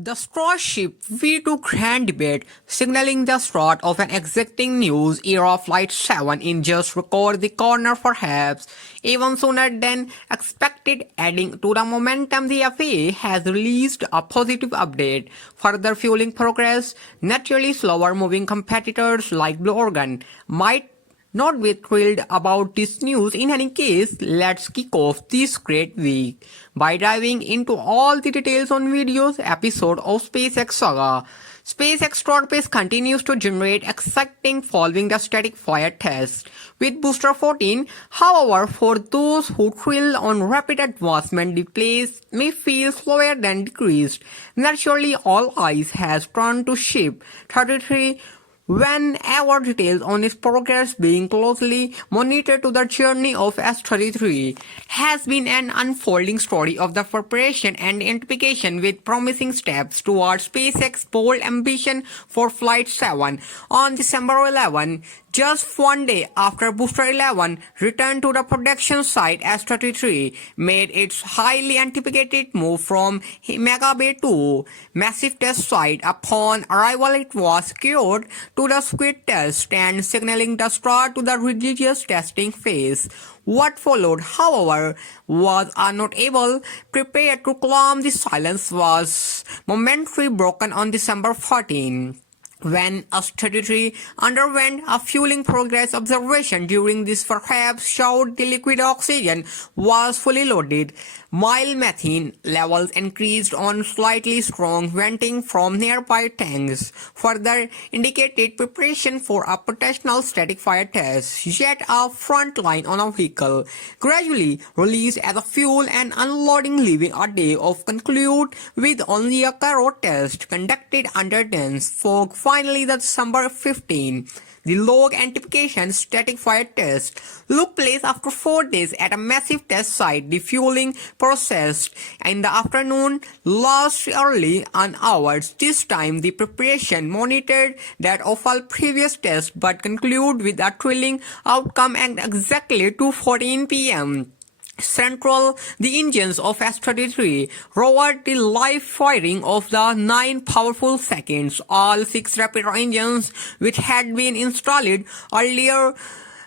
The Starship V2 Grand Debate, signaling the start of an exciting news era. Flight 7 in just record the corner, perhaps even sooner than expected, adding to the momentum. The FAA has released a positive update, further fueling progress. Naturally, slower moving competitors like Blue Origin might not be thrilled about this news. In any case, let's kick off this great week by diving into all the details on video's episode of SpaceX Saga. SpaceX Starbase continues to generate exciting following the static fire test with Booster 14. However, for those who thrill on rapid advancement, the pace may feel slower than decreased. Naturally, all eyes has turned to Ship 33 whenever details on its progress being closely monitored. To the journey of S-33 has been an unfolding story of the preparation and anticipation, with promising steps towards SpaceX's bold ambition for Flight 7 on December 11. Just one day after Booster 11 returned to the production site, S-33 made its highly anticipated move from Mega Bay to massive test site. Upon arrival, it was secured to the squid test and signaling the start to the rigorous testing phase. What followed, however, was a notable prepared to calm the silence was momentarily broken on December 14. When S-33 underwent a fueling progress observation. During this, perhaps showed the liquid oxygen was fully loaded. Mild methane levels increased on slightly strong venting from nearby tanks, further indicated preparation for a potential static fire test. Yet a front line on a vehicle gradually released as a fuel and unloading, leaving a day of conclude with only a cargo test conducted under dense fog. Finally, the December 15, the log anticipation static fire test took place after 4 days at a massive test site. The fueling process in the afternoon lasted early on hours. This time, the preparation monitored that of all previous tests, but concluded with a thrilling outcome at exactly 2:14 p.m. Central, the engines of S-33 roared the live firing of the 9 powerful seconds. All 6 rapid engines, which had been installed earlier,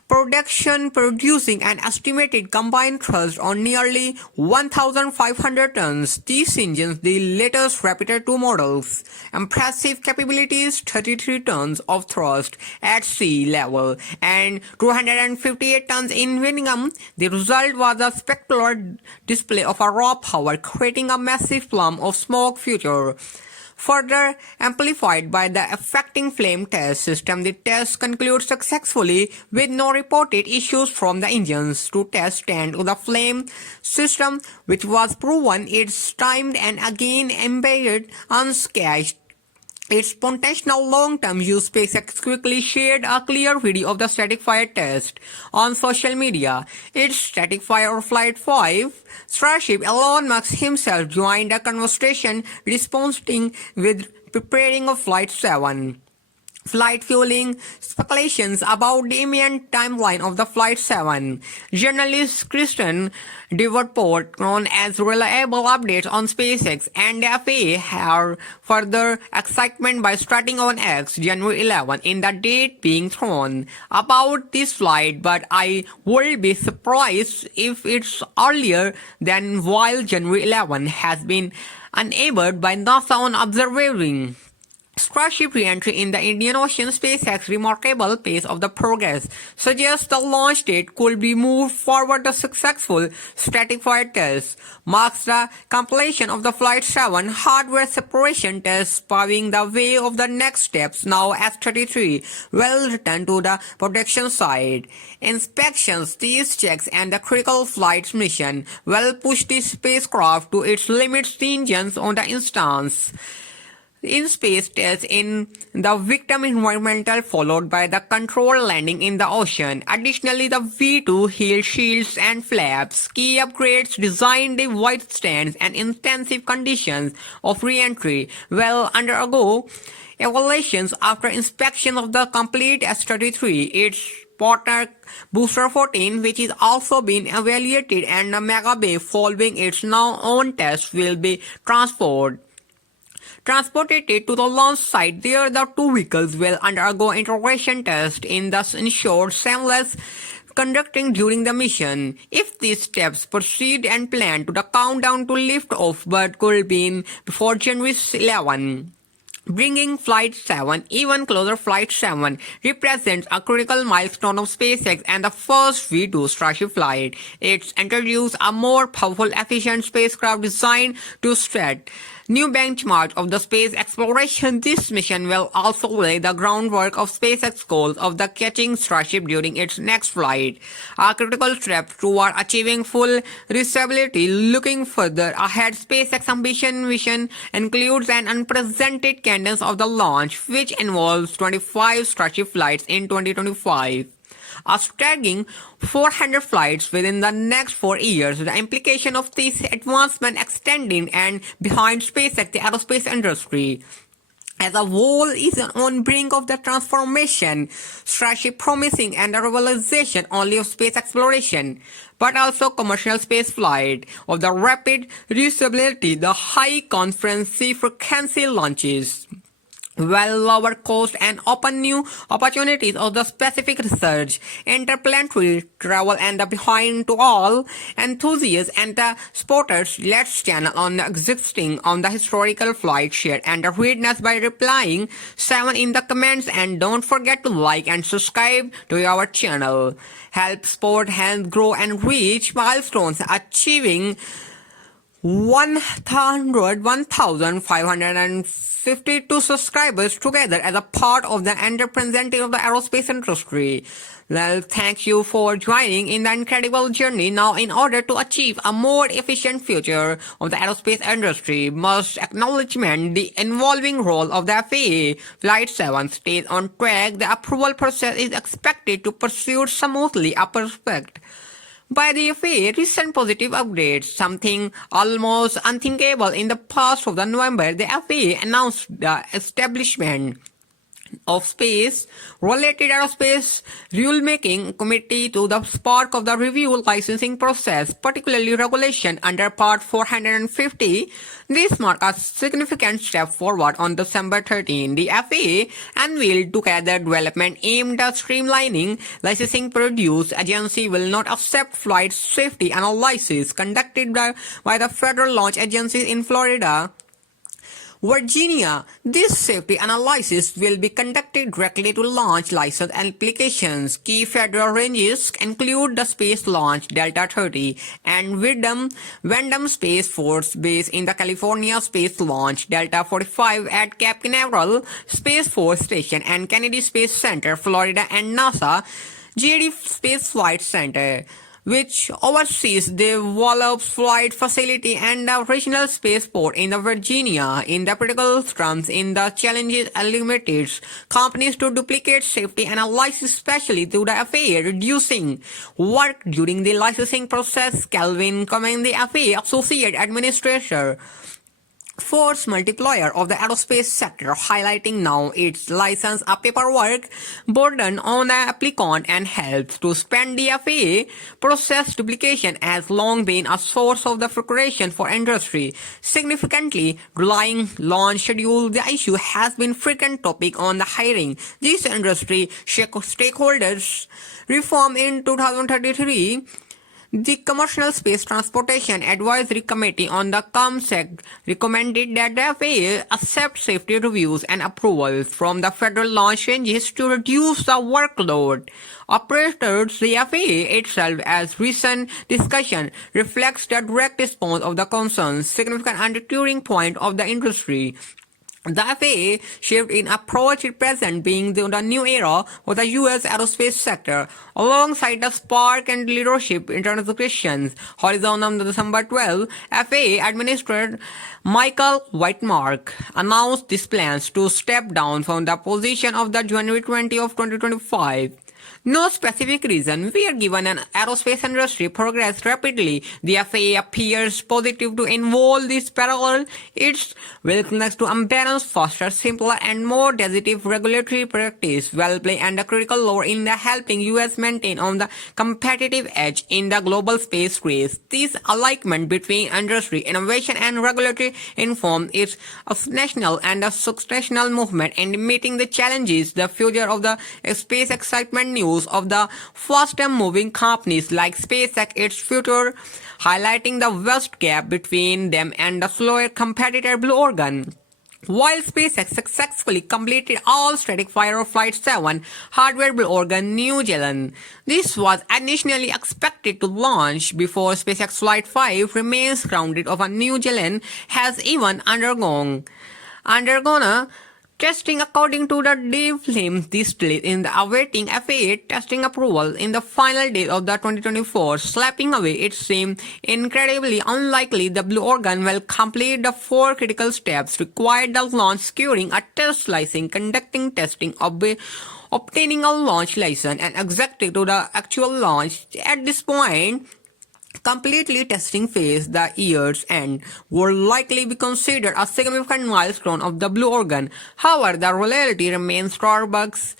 production producing an estimated combined thrust on nearly 1,500 tons. These engines, the latest Raptor 2 models, impressive capabilities: 33 tons of thrust at sea level and 258 tons in Birmingham. The result was a spectacular display of a raw power, creating a massive plume of smoke future. Further amplified by the affecting flame test system, the test concluded successfully with no reported issues from the engines to test stand to the flame system, which was proven its timed and again embedded unscathed. Its potential long-term use. SpaceX quickly shared a clear video of the static fire test on social media. Its static fire Flight 5 Starship. Elon Musk himself joined the conversation, responding with preparing of Flight 7. Flight fueling speculations about the imminent timeline of the Flight 7. Journalist Kristen Davenport, known as Reliable Updates on SpaceX and the FAA, have further excitement by starting on X January 11 in the date being thrown about this flight, but I would be surprised if it's earlier than, while January 11 has been enabled by NASA on observing Starship re-entry in the Indian Ocean. SpaceX's remarkable pace of the progress suggests the launch date could be moved forward. The successful static fire test marks the completion of the Flight 7 hardware separation test, paving the way of the next steps. Now S-33 will return to the production site. Inspections, these checks, and the critical flight mission will push the spacecraft to its limits. The engines on the instance in space test in the victim environmental, followed by the controlled landing in the ocean. Additionally, the V2 heat shields and flaps, key upgrades designed to withstand and intensive conditions of re-entry, will undergo evaluations after inspection of the complete S-33. Its partner Booster 14, which is also being evaluated, and the Mega Bay following its now own test, will be transferred transported it to the launch site. There, the two vehicles will undergo integration tests in the ensured seamless conducting during the mission. If these steps proceed and plan to the countdown to lift off but could be before January 11. Bringing Flight 7 even closer. Flight 7 represents a critical milestone of SpaceX and the first V2 Starship flight. It's introduced a more powerful, efficient spacecraft designed to set new benchmarks of the space exploration. This mission will also lay the groundwork of SpaceX goals of the catching Starship during its next flight, a critical step toward achieving full reusability. Looking further ahead, SpaceX ambition mission includes an unprecedented cadence of the launch, which involves 25 Starship flights in 2025. A staggering 400 flights within the next 4 years. The implication of this advancement extending and behind SpaceX, the aerospace industry as a whole is on brink of the transformation. Starship promising and the realization only of space exploration, but also commercial space flight, of the rapid reusability, the high frequency launches, well lower cost and open new opportunities of the specific research, interplanetary travel and the behind to all enthusiasts and the spotters. Let's channel on the existing on the historical flight share and the witness by replying 7 in the comments, and don't forget to like and subscribe to our channel. Help sport hands grow and reach milestones, achieving 1,552 subscribers together as a part of the representative of the aerospace industry. Well, thank you for joining in the incredible journey. Now, in order to achieve a more efficient future of the aerospace industry, must acknowledgement the involving role of the FAA. Flight 7 stays on track. The approval process is expected to proceed smoothly. A prospect by the FAA, recent positive upgrades, something almost unthinkable in the past. Of the November, the FAA announced the establishment of space-related aerospace rulemaking committee to the spark of the review licensing process, particularly regulation under Part 450. This marks a significant step forward. On December 13, the FAA unveiled together development aimed at streamlining licensing. Produce agency will not accept flight safety analysis conducted by the federal launch agencies in Florida, Virginia. This safety analysis will be conducted directly to launch license applications. Key federal ranges include the Space Launch Delta 30 and Vendome Space Force Base in the California, Space Launch Delta 45 at Cape Canaveral Space Force Station and Kennedy Space Center, Florida, and NASA JD Space Flight Center, which oversees the Wallops Flight Facility and the regional spaceport in the Virginia. In the practical terms, in the challenges eliminates companies to duplicate safety analysis, especially through the FAA, reducing work during the licensing process. Calvin Cumming, the FAA Associate Administrator, force multiplier of the aerospace sector, highlighting now its license a paperwork burden on the applicant and helps to spend. The FAA process duplication has long been a source of the frustration for industry, significantly delaying launch schedule. The issue has been frequent topic on the hiring. These industry stakeholders reform in 2033. The Commercial Space Transportation Advisory Committee on the ComSec recommended that the FAA accept safety reviews and approvals from the federal launch ranges to reduce the workload. Operators, the FAA itself, as recent discussion reflects the direct response of the concerns, significant underturning point of the industry. The FAA shift in approach represents being the new era for the U.S. aerospace sector, alongside the spark and leadership integrations. Horizon on December 12, FAA Administrator Michael Whitemark announced these plans to step down from the position of the January 20 of 2025. No specific reason. We are given an aerospace industry progress rapidly. The FAA appears positive to involve this parallel. Its willingness to embrace faster, simpler, and more decisive regulatory practice will play a critical role in the helping US maintain on the competitive edge in the global space race. This alignment between industry, innovation, and regulatory inform its national and successional movement in meeting the challenges. The future of the space excitement news of the fast-time moving companies like SpaceX, its future, highlighting the vast gap between them and the slower competitor Blue Origin. While SpaceX successfully completed all static fire of Flight 7 hardware Blue Origin, New Zealand. This was initially expected to launch before SpaceX Flight 5 remains grounded of a New Zealand has even undergone a testing according to the Dave Flames. This delay in the awaiting FAA testing approval in the final days of the 2024, slapping away it seemed incredibly unlikely the Blue Origin will complete the 4 critical steps required: the launch, securing a test license, conducting testing, obtaining a launch license, and executing to the actual launch. At this point, completely testing phase, the year's end, would likely be considered a significant milestone of the Blue Origin. However, the reality remains Starpace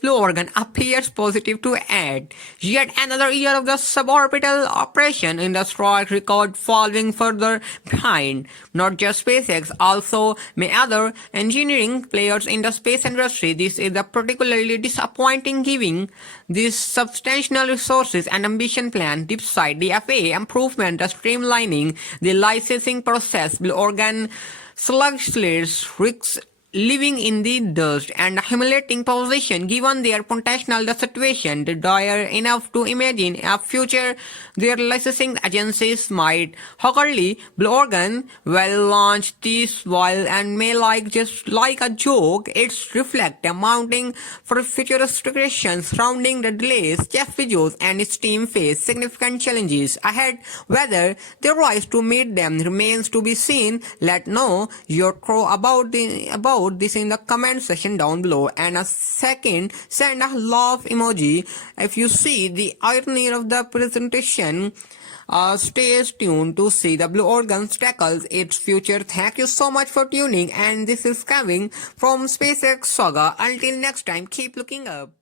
Blue Origin appears positive to add yet another year of the suborbital operation in the Stark record, falling further behind. Not just SpaceX, also many other engineering players in the space industry. This is a particularly disappointing given these substantial resources and ambition plan. Despite the FAA improvement, the streamlining the licensing process, Blue Origin sluggishly risks living in the dust and humiliating position given their potential. The situation dire enough to imagine a future their licensing agencies might hawkily Blue Origin will launch this while and may just like a joke. It's reflect a mounting for future restrictions surrounding the delays. Jeff Bezos and his team face significant challenges ahead. Whether they rise to meet them remains to be seen. Let know your thought about this in the comment section down below, and send a love emoji if you see the irony of the presentation. Stay tuned to see the Blue Origin tackles its future. Thank you so much for tuning, and this is Kevin from SpaceX Saga. Until next time, keep looking up.